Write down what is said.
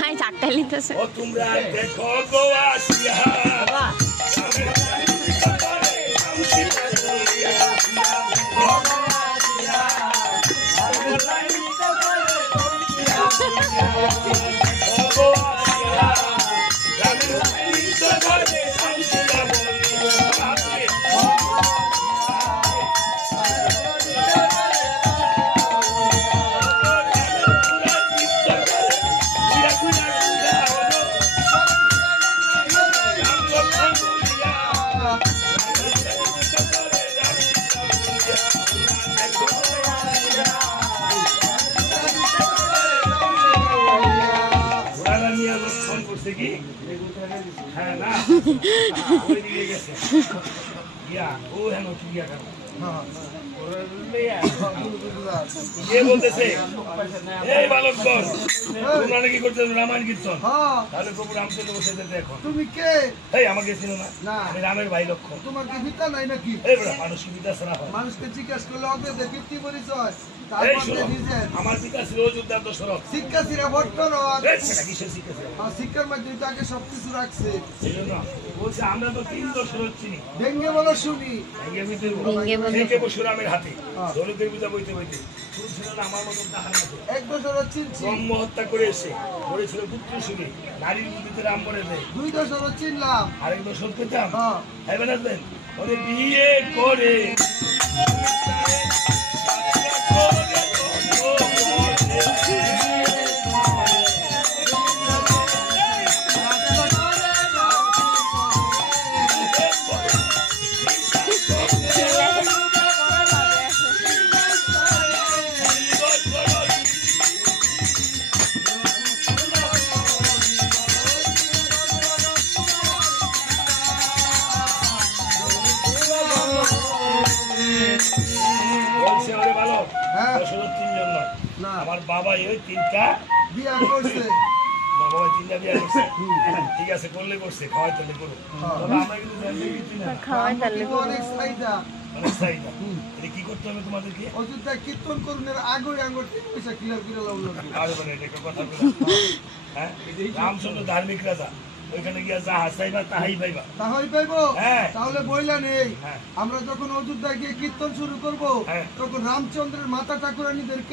High চারটা লিতেছে ও তোমরা দেখো গো আসিয়া রামায়ণ কীর্তন তাহলে প্রভু রামচন্দ্র বসে এখন তুমি কে? আমাকে চিনো না? আমি রামের ভাই লক্ষ্য। তোমার কি পিতা নাই নাকি? মানুষকে পিতা ছাড়া হয়? মানুষকে জিজ্ঞাসা করলে অজ্ঞে দেখি কি পরিচয়। আমার পিতা ছিল অযোধ্যার দশরথ। শিক্ষা ছিল শিক্ষার মাধ্যমে তাকে সবকিছু রাখছে। বলছে আমরা তো 3 দশরথ চিনি। ভেঙ্গে বলো শুনি। ভেঙ্গে পরশুরামের হাতে দলিতের পূজা বইতে বইতে আমার মতো তাহার মতো 1 দশরথ চিনছি। ব্রহ্ম হত্যা করে এসে করেছিল পুত্র শুনে নারীর বুদ্ধিতে রাম বলে দেয়। 2 দশরথ চিনলাম। আরেক দশরথ পেতাম। হ্যাঁ বানাবেন ওরে বিয়ে করে আমার বাবা ওই 3টা বিয়া করছে। বাবা 3টা বিয়া করছে। ঠিক আছে করলে করছে খাওয়াই তাহলে করো। তবে আমরা কিন্তু জানতে দিচ্ছি না খাওয়াই তাহলে অনেক চাহিদা অনেক চাহিদা। এটা কি করতে হবে তোমাদেরকে? অযোধ্যা কীর্তন করুনের আগে পয়সা ক্লিয়ার করে লাভ লাগবে। আরে বলে এটা কথা বলে হ্যাঁ রামচন্দ্র ধার্মিক রাজা ওইখানে গিয়া যা হাসাইবা তাহাই পাইবা। তাহাই পাইবো? হ্যাঁ। তাহলে বইলা নেই আমরা যখন অযোধ্যা গিয়ে কীর্তন শুরু করব তখন রামচন্দ্রের মাতা ঠাকুরানীদেরকে